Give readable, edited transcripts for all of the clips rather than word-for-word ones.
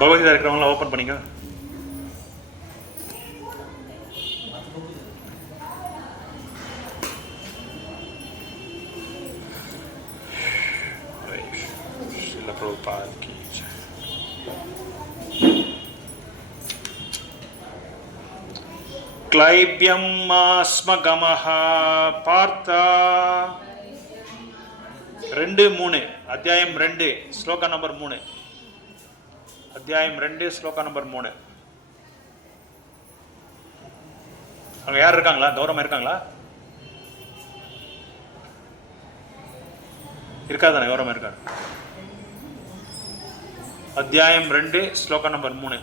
பகவத்கீதா இருக்கிறவங்களாம் ஓப்பன் பண்ணிக்க. श्रील प्रभुपाद की जय. क्लैब्यं स्मगमः पार्थ 2:3 அத்தியாயம் 2 ஸ்லோகம் நம்பர் 3. அத்தியாயம் 2 ஸ்லோகம் நம்பர் 3. அங்க யார் இருக்காங்களா? கௌரவமா இருக்காங்களா? இருக்காதானே? கௌரவமா இருக்காரு. அத்தியாயம் 2 ஸ்லோகம் நம்பர் 3.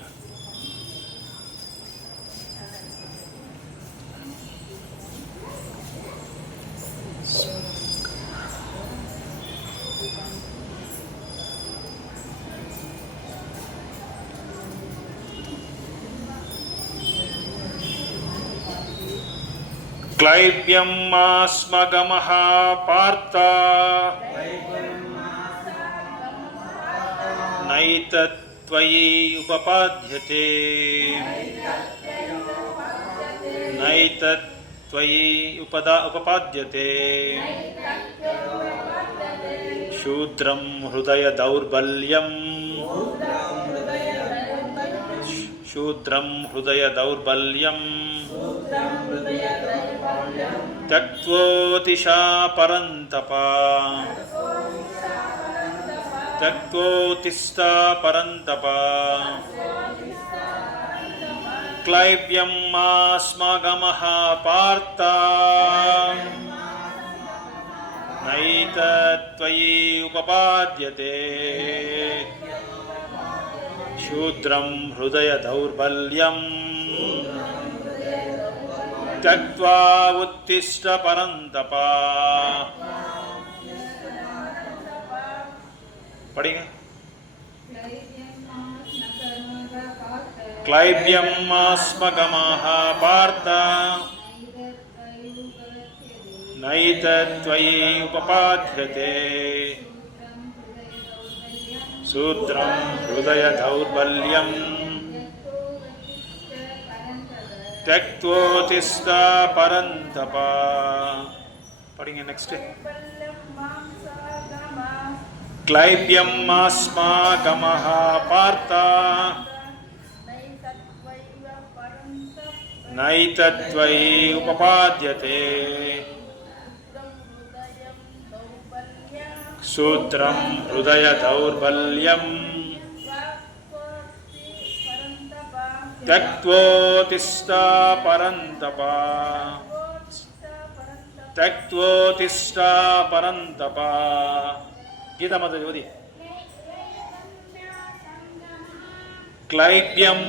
क्लैब्यं स्मगमः पार्थ नैतत्त्वयि उपपाद्यते. नैतत्त्वयि उपपाद्यते. शूद्रं हृदय दौर्बल्यं. शूद्रं हृदय दौर्बल्यं त्यक्त्वोतिशा परन्तप. त्यक्त्वोतिष्ठा परन्तप. क्लैब्यं स्मगमः पार्थ नैतत्त्वयि उपपाद्यते. शूद्रं हृदय दौर्बल्यं त्यक्त्वा उत्तिष्ठ परन्तप. पढ़ेंगे. क्लैब्यं स्मगमः पार्थ नैतत्त्वयि उपपाद्यते. शूद्रं हृदय दौर्बल्यं त्यक्त्वोतिष्ठ परन्तप. पढ़ेंगे नेक्स्ट. क्लैब्यं स्मगमः पार्थ नैतत्त्वयि उपपाद्यते. शूद्रं हृदय दौर्बल्यं त्यक्त्वोतिष्ठ परन्तप. त्यक्त्वोतिष्ठ परन्तप. गीता माता ज्योति. क्लैब्यं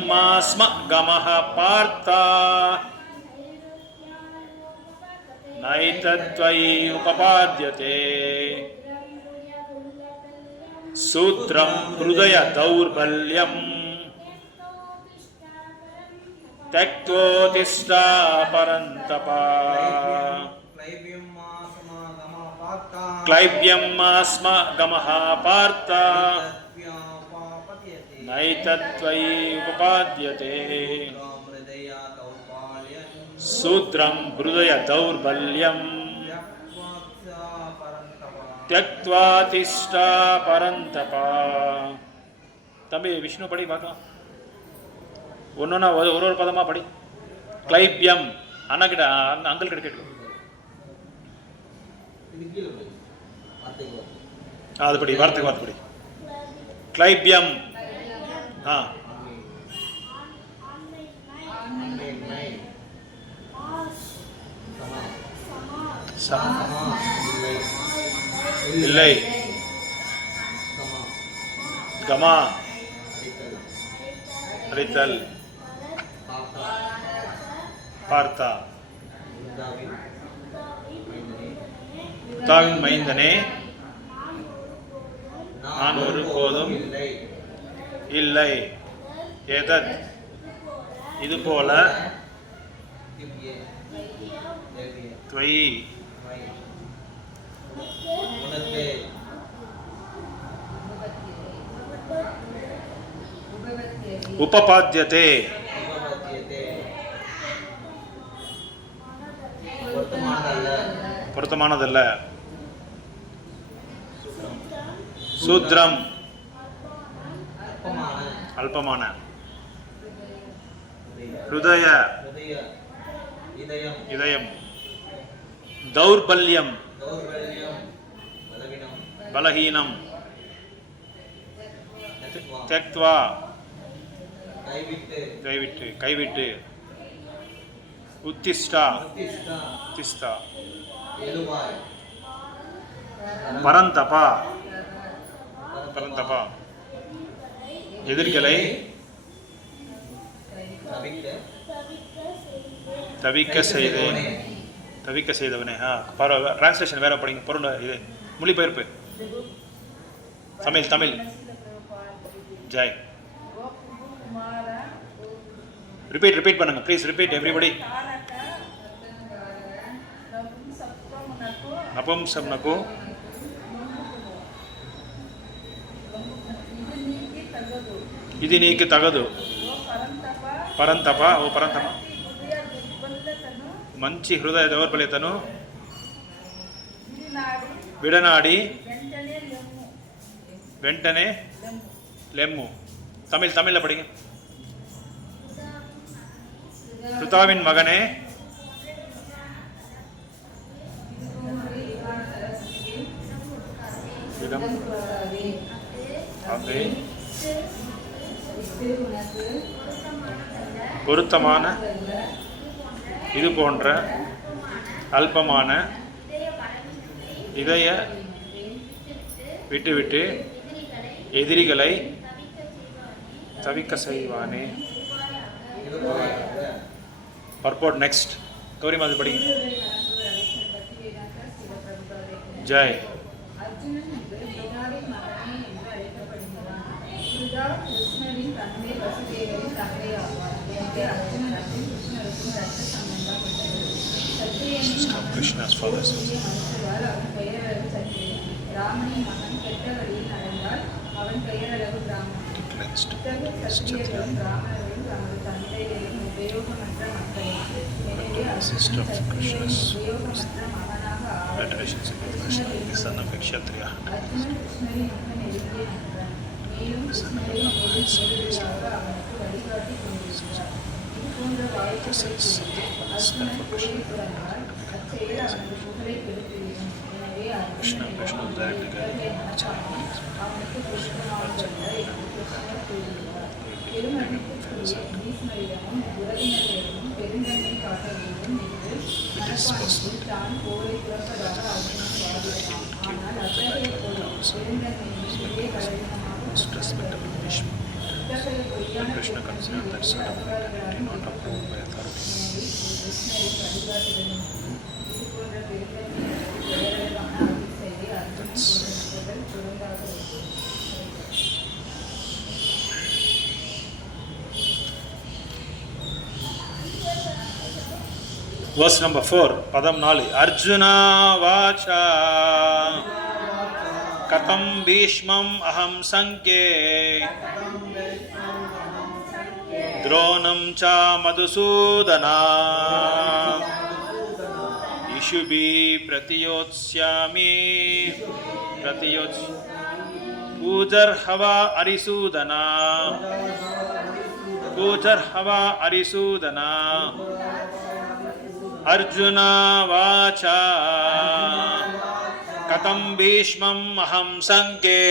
स्मगमः पार्थ नैतत्त्वयि उपपाद्यते. शूद्रं हृदय दौर्बल्यं त्यक्त्वोतिष्ठ परन्तप. क्लैब्यं स्मगमः पार्थ नैतत्त्वयि उपपाद्यते. शूद्रं हृदय दौर्बल्यं त्यक्त्वा तिष्ठ परन्तप. तंबी विष्णु पढ़ी बाका ஒரு பதமா படி. क्लैब्यं அண்ணா கிட்ட அங்கிள் கிட்ட கேட்டு அது படி. வார்த்தைக்கு வார்த்தை படி. क्लैब्यं இல்லை. கமா அளித்தல். பார்த்தா தாவின் மைந்தனே நான் ஒருபோதும் இல்லை. எதத் இது போல त्वयि उपपाद्यते பொருத்தமானதல்ல சூத்ரம் அல்பமான ஹிருதய இதயம் தௌர்பல்யம் பலஹீனம் त्यक्त्वा கைவிட்டு உத்திஷ்டா பரந்தபா எதிரிகளை தவிக்க செய்தவனே. டிரான்ஸ்லேஷன் வேற படிங்க. பொருள் இது மொழிபெயர்ப்பு தமிழ் ஜெய். ரிப்பீட் பண்ணுங்க ப்ளீஸ். Repeat everybody. నపుంసకునకు ఇది నీకు తగదు. పరంతప మంచి హృదయ దౌర్బల్యతను విడనాడి వెంటనే లెమ్ము. தமிழ்ல படிங்க. பிதாவின் மகனே, பொருத்தமான இது போன்ற அல்பமான இதய விட்டுவிட்டு எதிரிகளை தவிக்க செய்வானே. Purport next. கௌரி மாதிரி படிங்க. Jai. Krishna's father says. Cleansed. Sister of Krishna's adoration of Krishna, the son of Kshatriya. This is for Krishna. Krishna directly it is possible most respectable Bhishma. But Krishna considered that certain activity not approved by authorities. Verse number 4, padam 4. Arjuna vacha katam bhishmam aham sankhe dronam cha madhusudana ishubhi pratiyotsyami pujar hava arisudana Arjuna vacha katam bhishmam aham sankhe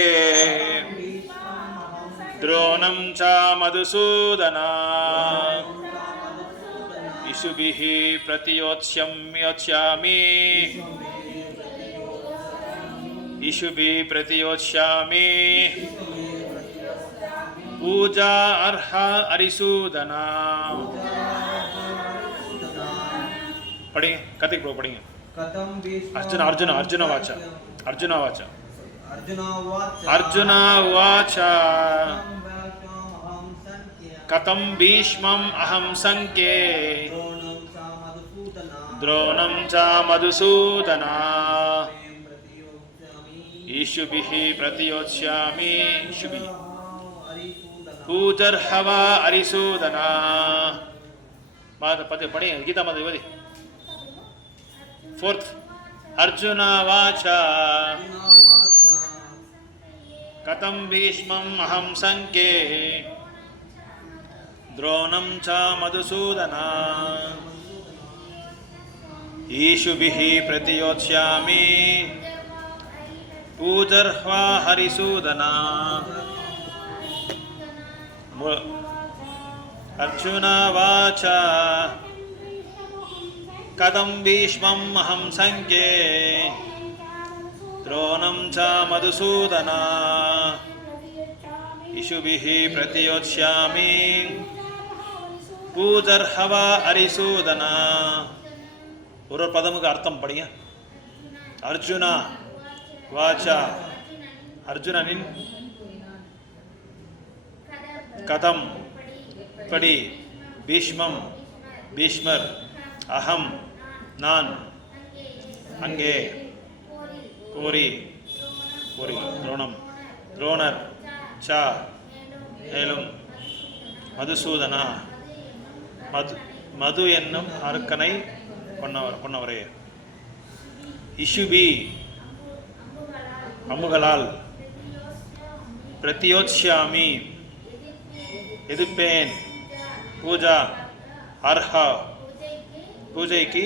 dronam cha madhusudana ishubhihi pratiyotsyami puja arha arisudana. படிங்க. கத்திக் bro படிங்க. அர்ஜுனா வாச்சா கதம் பீஷ்மம் அஹம் சங்கே துரோணம் ச மதுசூதனா ஈஷுபிஹி பிரதியோத்ஸ்யாமி. पूजर्हवा अरिसूदना पदे पढ़ी गीता माता ओदी fourth Arjun वाचा कथं भीष्मम् अहं संख्ये द्रोणं च मधुसूदना ईशुभिः प्रतियोत्स्यामि पूजर्ह्वा हरिसूदना अर्जुन वाचा कथं भीष्मम् अहं संख्ये द्रोणं च मधुसूदना ईशुभिः प्रतियोत्स्यामि पूजर्हवा हरिसूदना ஒரு பதமுக்கு அர்த்தம் படிங்க. அர்ஜுனா வாச்சா அர்ஜுனனின் கதம் படி பீஷ்மம் பீஷ்மர் அகம் நான் அங்கே கோரி கோரி துரோணம் துரோணர் சா மேலும் மதுசூதனா மது என்னும் அரக்கனை கொன்னவரே இஷுபி அம்புகளால் பிரதியோத்ஸ்யாமி எதிர்ப்பேன் பூஜா அர்ஹா பூஜைக்கு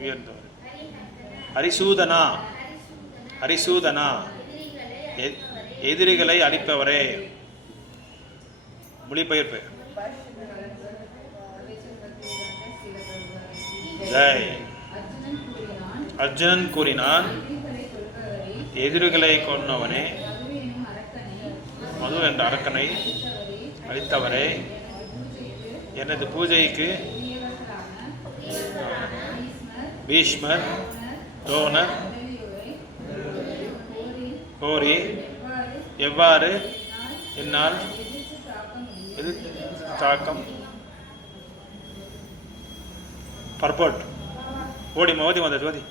உயர்ந்தவர் ஹரிசூதனா ஹரிசூதனா எதிரிகளை அழிப்பவரே மொழிபெயர்ப்பு ஜெய் அர்ஜுனன் கூறினான் எதிரிகளை கொன்னவனே மது என்ற அரக்கனை அழித்தவரே எனது பூஜைக்கு பீஷ்மர் துரோணர் கோரி எவ்வாறு என்னால் தாக்கம் ಪರ್ಪೋಟ್ ಓಡಿ ಓದಿ ಮಾತಾಡಿ ಓದಿ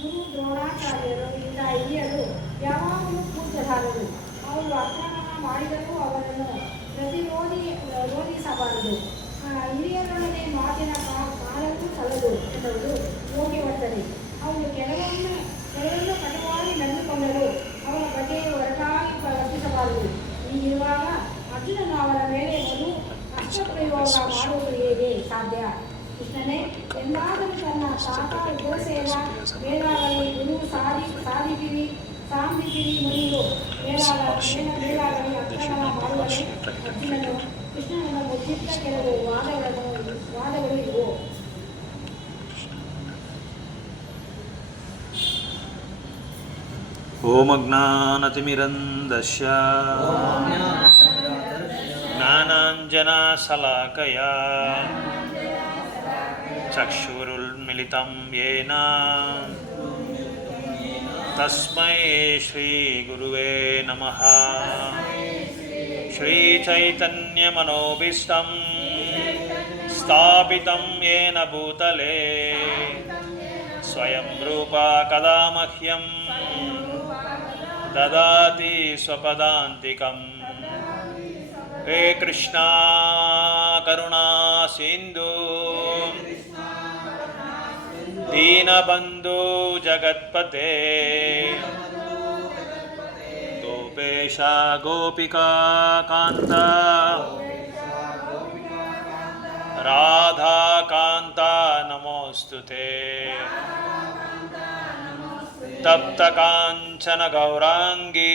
ಗುರು ದ್ರೋಣಾಚಾರ್ಯರು ಇಂದ ಹಿರಿಯರು ಯಾವಾಗಲೂ ಪೂಜ್ಯರಾದರು. ಅವರು ಅಕ್ರಮ ಮಾಡಿದರೂ ಅವರನ್ನು ರೋಧಿಸಬಾರದು. ಹಿರಿಯರೊಡನೆ ಮಾತಿನ ಕಾಲಕ್ಕೂ ಸಲ್ಲದು ಎನ್ನುವುದು ಯೋಗ್ಯವರ್ತದೆ. ಅವರು ಕೆಲವೊಂದು ಕಟುವಾಗಿ ನಡೆದುಕೊಂಡರು. ಅವರ ಬಗ್ಗೆ ಹೊರಟಾಗಿ ವರ್ತಿಸಬಾರದು. ಹೀಗಿರುವಾಗ ಅರ್ಜುನನು ಅವರ ಮೇಲೆ ಒಂದು ಅಷ್ಟಪ್ರಯೋಗ ಮಾಡುವುದು ಹೇಗೆ ಸಾಧ್ಯ? ಕೃಷ್ಣನೇ, ಎಂದಾದರೂ ತನ್ನ ತಾತ ಗೋಸೇನ ವೇದಾಗಲಿ ಗುರು ಸಾಧಿಪಿರಿ ಮುನಿಯು ವೇದಾಗಲಿ ಅಕ್ರಮ ಮಾಡುವರೆ. ಅರ್ಜುನನು ಕೃಷ್ಣನನ್ನು ಮುಚ್ಚಿಟ್ಟ ಕೆಲವು ವಾದಗಳು ಇವು. ಓಂ ಅಜ್ಞಾನತಿಮಿರಂದಸ್ಯ ಜ್ಞಾನಾಂಜನಶಲಾಕಯಾ ಚಕ್ಷುರುನ್ಮಿಲಿತಂ ಯೇನ ತಸ್ಮೈ ಶ್ರೀಗುರುವೇ ನಮಃ. ಶ್ರೀಚೈತನ್ಯಮನೋಭೀಷ್ಟಂ ಸ್ಥಾಪಿತಂ ಯೇನ ಭೂತಲೇ ಸ್ವಯಂ ರೂಪಾ ಕದಾ ಮಹ್ಯಂ ದದಾತಿ ಸ್ವಪದಾಂತಿಕಂ. ಹೇ ಕೃಷ್ಣ ಕರುಣಾ ಸಿಂಧು ದೀನಬಂಧು ಜಗತ್ಪತೆ ಗೋಪೇಶ ಗೋಪಿಕಾ ಕಾಂತ ರಾಧಾ ಕಾಂತ ನಮೋಸ್ತುತೆ. ತಪ್ತ ಕಾಂಚನ ಗೌರಾಂಗೀ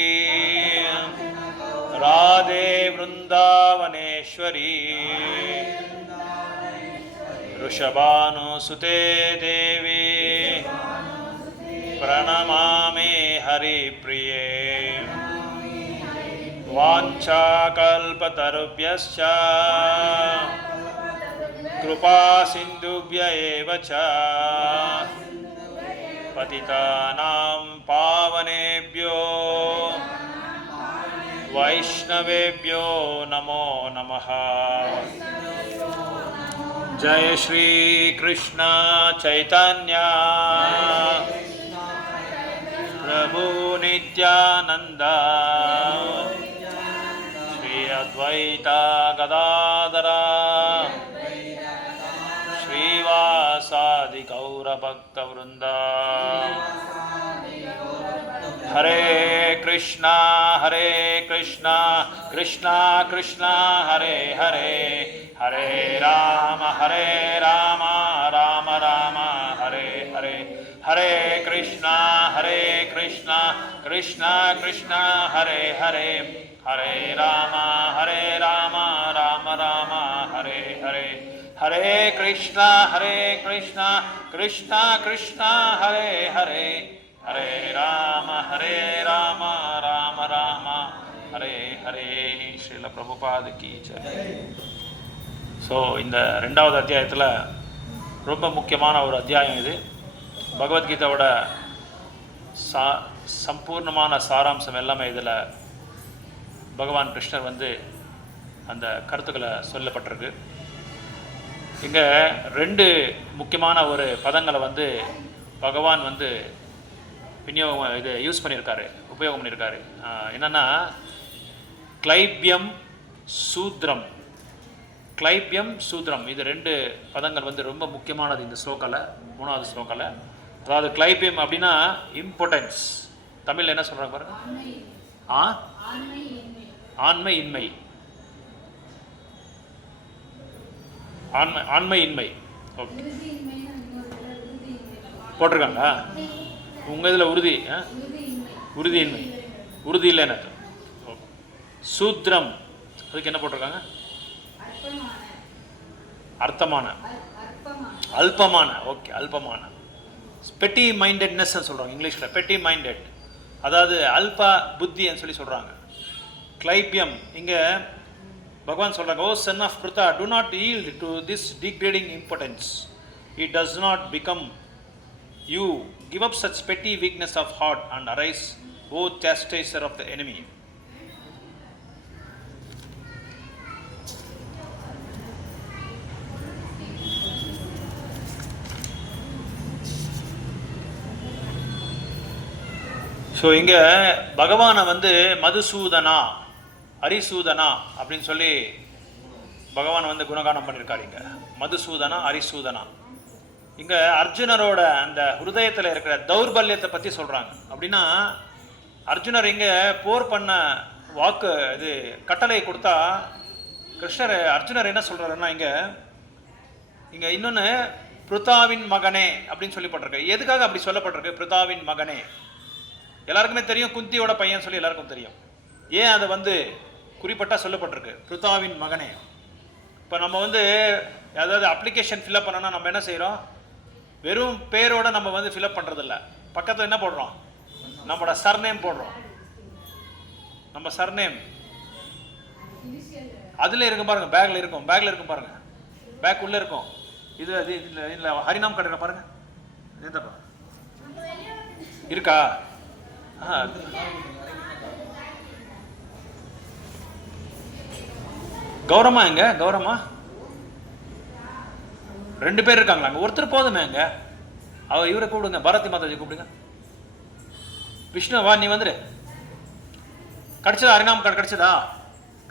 ರಾಧೆ ವೃಂದಾವನೇಶ್ವರಿ ಋಷಭಾನುಸುತೆ ದೇವಿ ಪ್ರಣಮಾಮಿ ಹರಿಪ್ರಿಯೇ. ವಾಂಛಾಕಲ್ಪತರುಭ್ಯಶ್ಚ ಕೃಪಾ ಸಿಂಧುಭ್ಯ ಏವ ಚ ಪತಿತಾನಾಂ ಪಾವನೇಭ್ಯೋ ವೈಷ್ಣವೇಭ್ಯೋ ನಮೋ ನಮಃ. ಜಯ ಶ್ರೀ ಕೃಷ್ಣ ಚೈತನ್ಯ प्रभु नित्यानंद श्री अद्वैता गदाधरा श्रीवासादि गौर भक्त वृंदा हरे कृष्णा कृष्णा कृष्णा हरे हरे हरे राम राम राम हरे हरे हरे कृष्णा कृष्णा कृष्णा हरे हरे हरे राम राम राम हरे हरे हरे कृष्णा कृष्णा कृष्णा हरे हरे हरे राम राम राम हरे हरे ஸ்ரீல பிரபுபாத் கி ஜெய். ஸோ இந்த ரெண்டாவது அத்தியாயத்தில் ரொம்ப முக்கியமான ஒரு அத்தியாயம் இது. பகவத்கீதாவோட சம்பூர்ணமான சாராம்சம் எல்லாமே இதில் பகவான் கிருஷ்ணர் வந்து அந்த கருத்துக்களை சொல்லப்பட்டிருக்கு. இங்கே ரெண்டு முக்கியமான ஒரு பதங்களை வந்து பகவான் வந்து விநியோகம் இது யூஸ் பண்ணியிருக்காரு, உபயோகம் பண்ணியிருக்காரு. என்னென்னா கிளைபியம் சூத்ரம், கிளைபியம் சூத்ரம், இது ரெண்டு பதங்கள் வந்து ரொம்ப முக்கியமானது இந்த ஸ்லோகாவில், மூணாவது ஸ்லோகாவில். அதாவது கிளைபியம் அப்படின்னா இம்பார்ட்டன்ஸ், தமிழில் என்ன சொல்கிறாங்க பாருங்க, ஆண்மை இன்மை, ஆண்மை இன்மை. ஓகே போட்டிருக்காங்க உங்கள் இதில் உறுதி, உறுதியின்மை, உறுதி இல்லைன்னு அர்த்தம். ஓகே சூத்ரம் அதுக்கு என்ன போட்டிருக்காங்க, அர்த்தமான, அல்பமான. ஓகே அல்பமான, பெட்டி மைண்டட்னஸ் சொல்கிறாங்க இங்கிலீஷில், பெட்டி மைண்டட், அதாவது அல்ப புத்தின்னு சொல்லி சொல்கிறாங்க. கிளைபியம் இங்கே பகவான் சொல்கிறாங்க, O son of Pritha, do not yield to this degrading importance, it does not become you, give up such petty weakness of heart and arise, O chastiser of the enemy. So இங்கே பகவானை வந்து மதுசூதனா அரிசூதனா அப்படின்னு சொல்லி பகவான் வந்து குணகானம் பண்ணியிருக்காரு. இங்கே மதுசூதனா அரிசூதனா. இங்கே அர்ஜுனரோட அந்த ஹிருதயத்தில் இருக்கிற தௌர்பல்யத்தை பற்றி சொல்கிறாங்க. அப்படின்னா அர்ஜுனர் இங்கே போர் பண்ண வாக்கு இது கட்டளை கொடுத்தா கிருஷ்ணர் அர்ஜுனர் என்ன சொல்கிறாருன்னா இங்கே இன்னொன்று பிருத்தாவின் மகனே அப்படின்னு சொல்லப்பட்டிருக்கு. எதுக்காக அப்படி சொல்லப்பட்டிருக்கு பிருத்தாவின் மகனே? எல்லாருக்குமே தெரியும் குந்தியோட பையன் சொல்லி எல்லாருக்கும் தெரியும். ஏன் அதை வந்து குறிப்பிட்டால் சொல்லப்பட்டிருக்கு பிருத்தாவின் மகனே? இப்போ நம்ம வந்து ஏதாவது அப்ளிகேஷன் ஃபில்அப் பண்ணோன்னா நம்ம என்ன செய்கிறோம், வெறும் பேரோட நம்ம வந்து ஃபில்அப் பண்ணுறதில்ல, பக்கத்தில் என்ன போடுறோம், நம்மளோட சர்நேம் போடுறோம். நம்ம சர்நேம் அதில் இருக்கும் பாருங்க, பேக்கில் இருக்கும், பாருங்க, பேக் உள்ளே இருக்கும். இது இல்லை ஹரிநாம் கட்டுற பாருங்க, எந்தப்பா இருக்கா? கௌரமா எங்க? கௌரமா ரெண்டு பேர் இருக்காங்களா அங்கே? ஒருத்தர் போதுமே அங்கே. இவரை கூப்பிடுங்க, பாரதி மாதாஜி கூப்பிடுங்க. விஷ்ணு வா, நீ வந்துடு. கிடைச்சதா ஹரிநாம் கார்டு?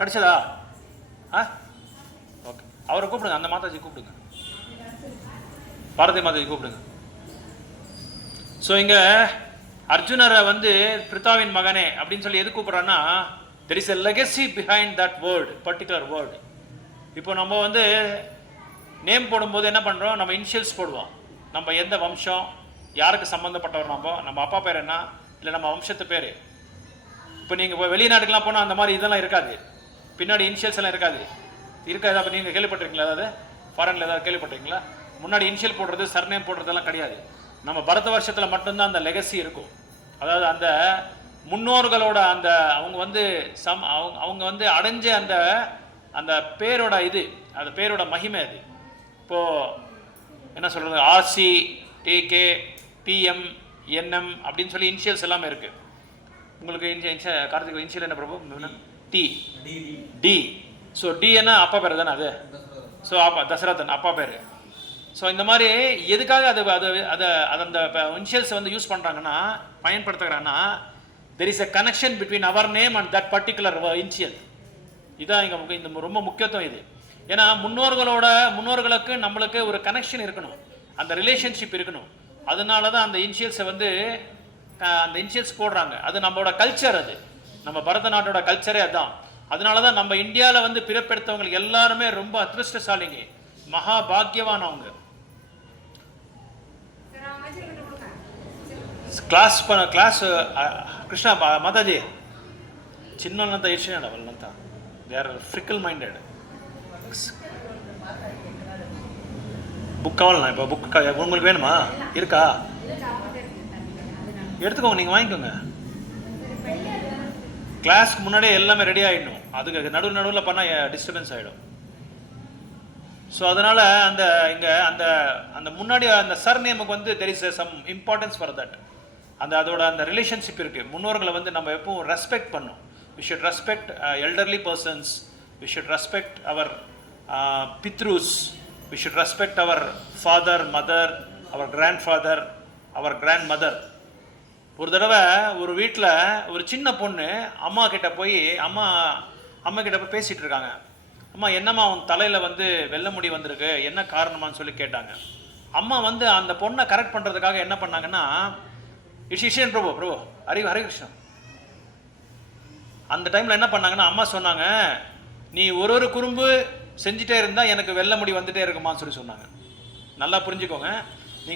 கிடைச்சதா? ஓகே, அவரை கூப்பிடுங்க, அந்த மாதாஜி கூப்பிடுங்க, பாரதி மாதாஜி கூப்பிடுங்க. ஸோ இங்கே அர்ஜுனரை வந்து பிருத்தாவின் மகனே அப்படின்னு சொல்லி எது கூப்பிட்றான்னா, there is a legacy behind that word, particular word. இப்போ நம்ம வந்து நேம் போடும்போது என்ன பண்ணுறோம், நம்ம இனிஷியல்ஸ் போடுவோம். நம்ம எந்த வம்சம், யாருக்கு சம்மந்தப்பட்டவர், நம்ம அப்பா பேர் என்ன, இல்லை நம்ம வம்சத்து பேர். இப்போ நீங்கள் இப்போ வெளிநாட்டுக்கெலாம் போனால் அந்த மாதிரி இதெல்லாம் இருக்காது, பின்னாடி இனிஷியல்ஸ் எல்லாம் இருக்காது. அப்போ நீங்கள் கேள்விப்பட்டிருக்கீங்களா? அதாவது ஃபாரினில் ஏதாவது கேள்விப்பட்டிருக்கீங்களா? முன்னாடி இனிஷியல் போடுறது, சர்நேம் போடுறதெல்லாம் கிடையாது. நம்ம பரத வருஷத்தில் மட்டும்தான் அந்த லெகசி இருக்கும். அதாவது அந்த முன்னோர்களோட அந்த அவங்க வந்து அவங்க வந்து அடைஞ்ச அந்த பேரோட இது, அந்த பேரோட மகிமை அது. இப்போது என்ன சொல்கிறது, ஆர்சி, டிகே, டிஎம், என்எம் அப்படின்னு சொல்லி இனிஷியல்ஸ் எல்லாமே இருக்குது. உங்களுக்கு கார்த்திக் இனிஷியல் என்ன Prabhu? T, T. So T என்ன அப்பா பேர் தானே அது? ஸோ அப்பா தசரதன் அப்பா பேர். ஸோ இந்த மாதிரி எதுக்காக அது அது அதை அது அந்த இனிஷியல்ஸை வந்து யூஸ் பண்ணுறாங்கன்னா பயன்படுத்துகிறாங்கன்னா there is a connection between our name and that particular initial. இதான் இங்கே இந்த ரொம்ப முக்கியத்துவம் இது. ஏன்னா முன்னோர்களுக்கு நம்மளுக்கு ஒரு கனெக்ஷன் இருக்கணும், அந்த ரிலேஷன்ஷிப் இருக்கணும். அதனால தான் அந்த இனிஷியல்ஸை வந்து அந்த இனிஷியல்ஸ் போடுறாங்க. அது நம்மளோட கல்ச்சர், அது நம்ம பரதநாட்டோட கல்ச்சரே அதுதான். அதனால தான் நம்ம இந்தியாவில் வந்து பிறப்பெடுத்தவங்களுக்கு எல்லாருமே ரொம்ப அதிருஷ்டசாலிங்க, மகா பாக்யவானவங்க. ಕ್ಲಾಸ್ ಕೃಷ್ಣ ಮಾತಾಜಿ ಚಿನ್ನೋಲ್ಲಂತ ಇರ್ಷೇಡ ಅವಲ್ಲಂತ they are fickle minded. Book காவலாம். இப்போ புக் உங்களுக்கு வேணுமா? இருக்கா? எடுத்துக்கோங்க, நீங்கள் வாங்கிக்கோங்க. கிளாஸ்க்கு முன்னாடியே எல்லாமே ரெடி ஆகிடணும். அதுக்கு நடுவில் பண்ணால் டிஸ்டர்பன்ஸ் ஆகிடும். ஸோ அதனால் அந்த இங்கே அந்த அந்த முன்னாடி அந்த சர் நேமுக்கு வந்து there is some importance for that. அதோட அந்த ரிலேஷன்ஷிப் இருக்குது. முன்னோர்களை வந்து நம்ம எப்பவும் ரெஸ்பெக்ட் பண்ணணும். We should respect elderly persons, we should respect our pitrus, we should respect our father, mother, our grandfather, our grandmother. ஒரு தடவை ஒரு வீட்டில் ஒரு சின்ன பொண்ணு அம்மா கிட்ட போய் பேசிகிட்டு இருக்காங்க. அம்மா, என்னம்மா உன் தலையில் வந்து வெள்ளை முடி வந்திருக்கு, என்ன காரணமான்னு சொல்லி கேட்டாங்க. அம்மா வந்து அந்த பொண்ணை கரெக்ட் பண்ணுறதுக்காக என்ன பண்ணாங்கன்னா, இஷிஷன் பிரபு ஹரிகிருஷ்ணன் அந்த டைமில் என்ன பண்ணாங்கன்னா, அம்மா சொன்னாங்க, நீ ஒரு குறும்பு செஞ்சுட்டே இருந்தால் எனக்கு வெள்ளை முடி வந்துட்டே இருக்குமான்னு சொல்லி சொன்னாங்க. நல்லா புரிஞ்சுக்கோங்க.